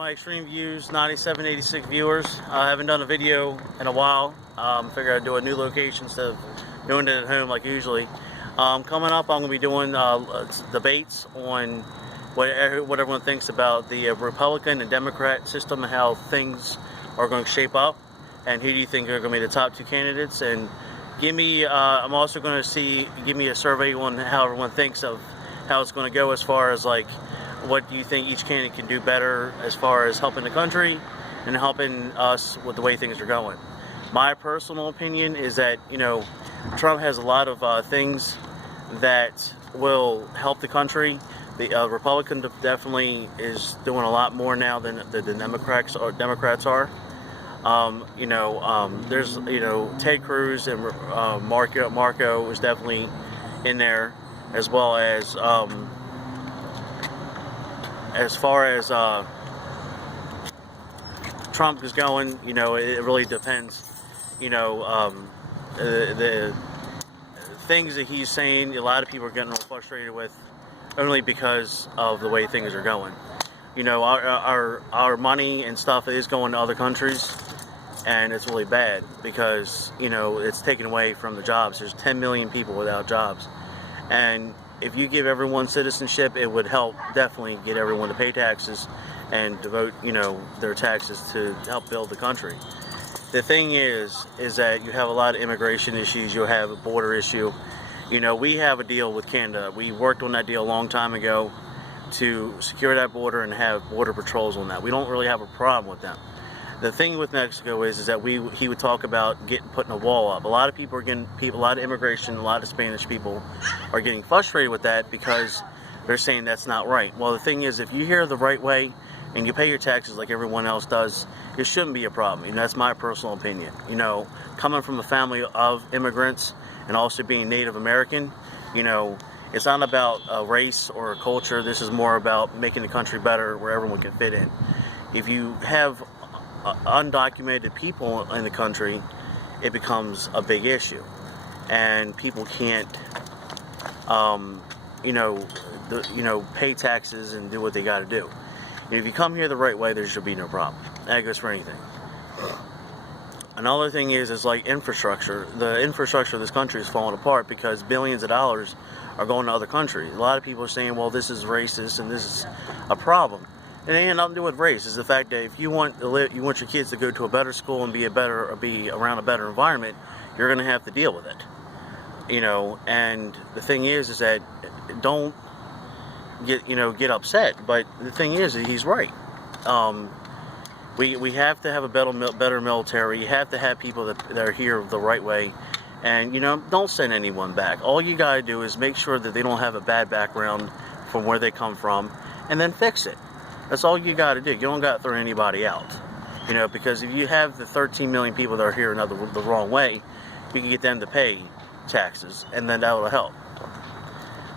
my extreme views, 97, 86 viewers. I haven't done a video in a while. Figured I'd do a new location instead of doing it at home like usually. Coming up, I'm going to be doing debates on what everyone thinks about the Republican and Democrat system and how things are going to shape up, and who do you think are going to be the top two candidates. And give me, I'm also going to give me a survey on how everyone thinks of how it's going to go as far as like, what do you think each candidate can do better as far as helping the country and helping us with the way things are going. My personal opinion is that, you know, Trump has a lot of things that will help the country. The Republican definitely is doing a lot more now than the Democrats are. There's, Ted Cruz and Marco is definitely in there, as well as far as Trump is going. It really depends. The things that he's saying, a lot of people are getting real frustrated with, only because of the way things are going. Our money and stuff is going to other countries, and it's really bad because, it's taken away from the jobs. There's 10 million people without jobs. And if you give everyone citizenship, it would help definitely get everyone to pay taxes and devote, their taxes to help build the country. The thing is that you have a lot of immigration issues. You'll have a border issue. We have a deal with Canada. We worked on that deal a long time ago to secure that border and have border patrols on that. We don't really have a problem with them. The thing with Mexico is that he would talk about putting a wall up. A lot of people are a lot of immigration, a lot of Spanish people are getting frustrated with that because they're saying that's not right. Well, the thing is, if you hear the right way and you pay your taxes like everyone else does, it shouldn't be a problem. That's my personal opinion. Coming from a family of immigrants and also being Native American, it's not about a race or a culture. This is more about making the country better where everyone can fit in. If you have undocumented people in the country, it becomes a big issue, and people can't, pay taxes and do what they got to do. If you come here the right way, there should be no problem. That goes for anything. Another thing is like infrastructure. The infrastructure of this country is falling apart because billions of dollars are going to other countries. A lot of people are saying, well, this is racist and this is a problem. It ain't nothing to do with race. It's the fact that if you want your kids to go to a better school and be around a better environment, you're going to have to deal with it. And the thing is that don't get upset. But the thing is that he's right. We have to have a better military. You have to have people that are here the right way. And, don't send anyone back. All you got to do is make sure that they don't have a bad background from where they come from, and then fix it. That's all you got to do. You don't got to throw anybody out. Because if you have the 13 million people that are here the wrong way, you can get them to pay taxes, and then that will help.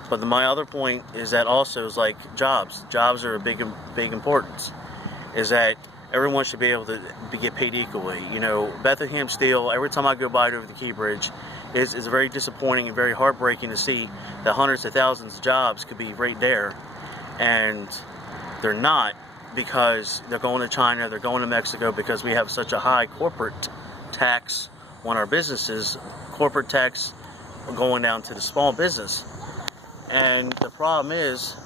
But my other point is that also is like jobs. Jobs are a big importance. Is that everyone should be able to get paid equally. Bethlehem Steel, every time I go by it over the Key Bridge, is very disappointing and very heartbreaking to see that hundreds of thousands of jobs could be right there, and they're not, because they're going to China, they're going to Mexico, because we have such a high corporate tax on our businesses, corporate tax going down to the small business. And the problem is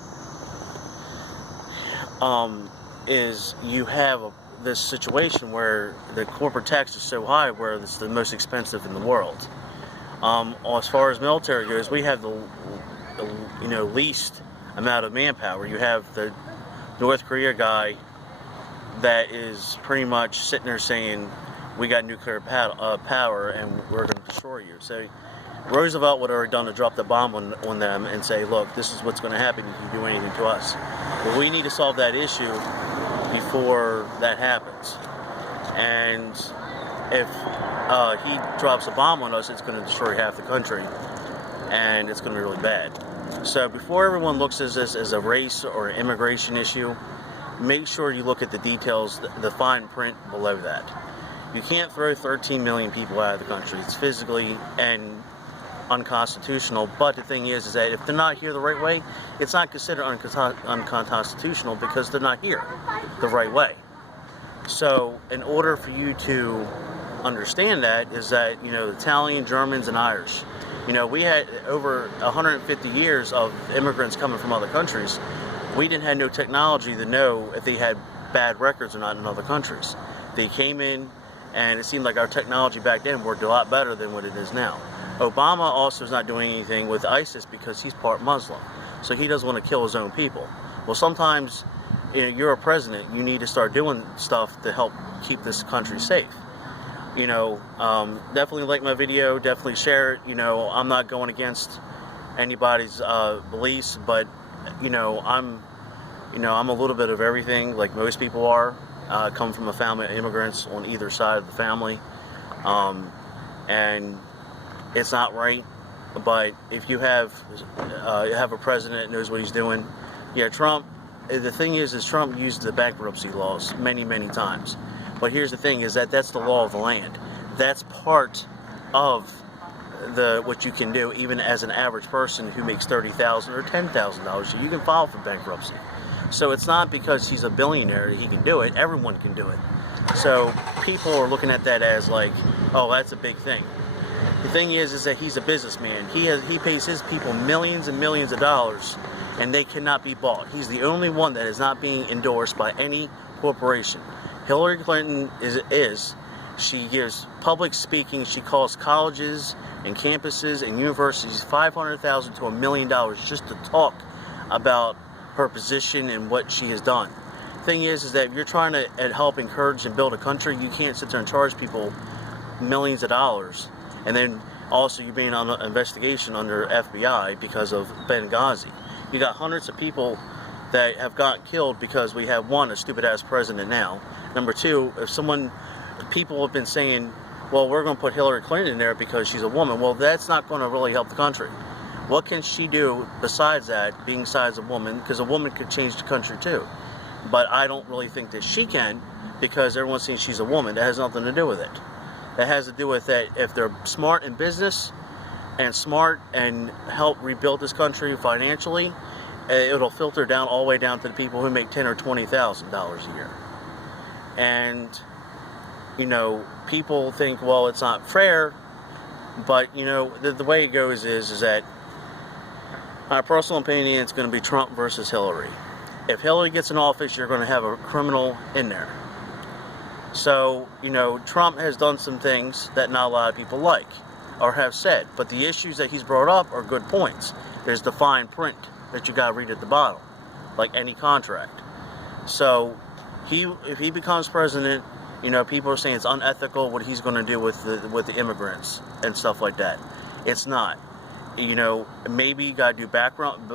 you have this situation where the corporate tax is so high, where it's the most expensive in the world. As far as military goes, we have the least amount of manpower. You have the North Korea guy that is pretty much sitting there saying, we got nuclear power and we're going to destroy you. So Roosevelt would have already done to drop the bomb on them and say, look, this is what's going to happen if you do anything to us. But we need to solve that issue before that happens. And if he drops a bomb on us, it's going to destroy half the country, and it's going to be really bad. So before everyone looks at this as a race or an immigration issue, make sure you look at the details, the fine print below that. You can't throw 13 million people out of the country. It's physically and unconstitutional. But the thing is that if they're not here the right way, it's not considered unconstitutional because they're not here the right way. So in order for you to understand that is that, the Italian, Germans, and Irish, we had over 150 years of immigrants coming from other countries. We didn't have no technology to know if they had bad records or not in other countries. They came in, and it seemed like our technology back then worked a lot better than what it is now. Obama also is not doing anything with ISIS because he's part Muslim, so he doesn't want to kill his own people. Well, sometimes you're a president, you need to start doing stuff to help keep this country safe. Definitely like my video, definitely share it. I'm not going against anybody's beliefs, but I'm a little bit of everything, like most people are. Come from a family of immigrants on either side of the family, and it's not right. But if you have a president that knows what he's doing, Trump. The thing is Trump used the bankruptcy laws many, many times. But here's the thing: is that's the law of the land. That's part of what you can do, even as an average person who makes $30,000 or $10,000. You can file for bankruptcy. So it's not because he's a billionaire that he can do it. Everyone can do it. So people are looking at that as like, oh, that's a big thing. The thing is that he's a businessman. He pays his people millions and millions of dollars, and they cannot be bought. He's the only one that is not being endorsed by any corporation. Hillary Clinton she gives public speaking. She calls colleges and campuses and universities $500,000 to $1 million just to talk about her position and what she has done. Thing is that if you're trying to help encourage and build a country, you can't sit there and charge people millions of dollars, and then also you're being on an investigation under FBI because of Benghazi. You got hundreds of people that have got killed because we have, one, a stupid ass president now. Number two, people have been saying, well, we're going to put Hillary Clinton in there because she's a woman. Well, that's not going to really help the country. What can she do besides that, being besides a woman? Because a woman could change the country too. But I don't really think that she can, because everyone's saying she's a woman. That has nothing to do with it. That has to do with that if they're smart in business and smart and help rebuild this country financially, it'll filter down all the way down to the people who make $10,000 or $20,000 a year. And people think, well, it's not fair, but the way it goes is that my personal opinion, it's going to be Trump versus Hillary. If Hillary gets in office, you're going to have a criminal in there. So, Trump has done some things that not a lot of people like or have said, but the issues that he's brought up are good points. There's the fine print that you got to read at the bottom, like any contract. So, if he becomes president, people are saying it's unethical what he's going to do with the immigrants and stuff like that. It's not. Maybe you got to do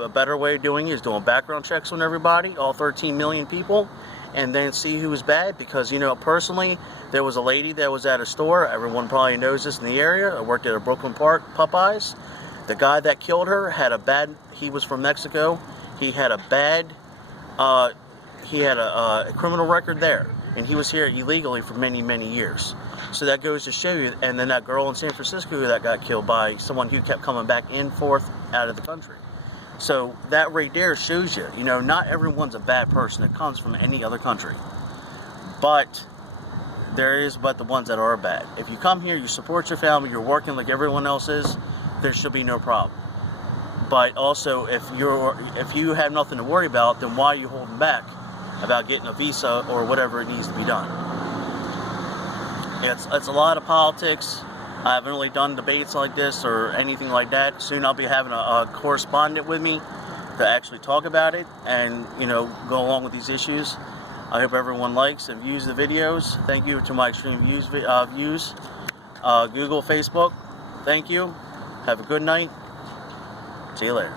a better way of doing it is doing background checks on everybody, all 13 million people, and then see who's bad. Because, personally, there was a lady that was at a store. Everyone probably knows this in the area. I worked at a Brooklyn Park, Popeyes. The guy that killed her he was from Mexico. He had a criminal record there. And he was here illegally for many, many years. So that goes to show you. And then that girl in San Francisco that got killed by someone who kept coming back and forth out of the country. So that right there shows you, not everyone's a bad person that comes from any other country. But there is the ones that are bad. If you come here, you support your family, you're working like everyone else is, there should be no problem. But also, if you have nothing to worry about, then why are you holding back about getting a visa or whatever it needs to be done? It's a lot of politics. I haven't really done debates like this or anything like that. Soon I'll be having a correspondent with me to actually talk about it and go along with these issues. I hope everyone likes and views the videos. Thank you to my extreme views. Google, Facebook. Thank you. Have a good night. See you later.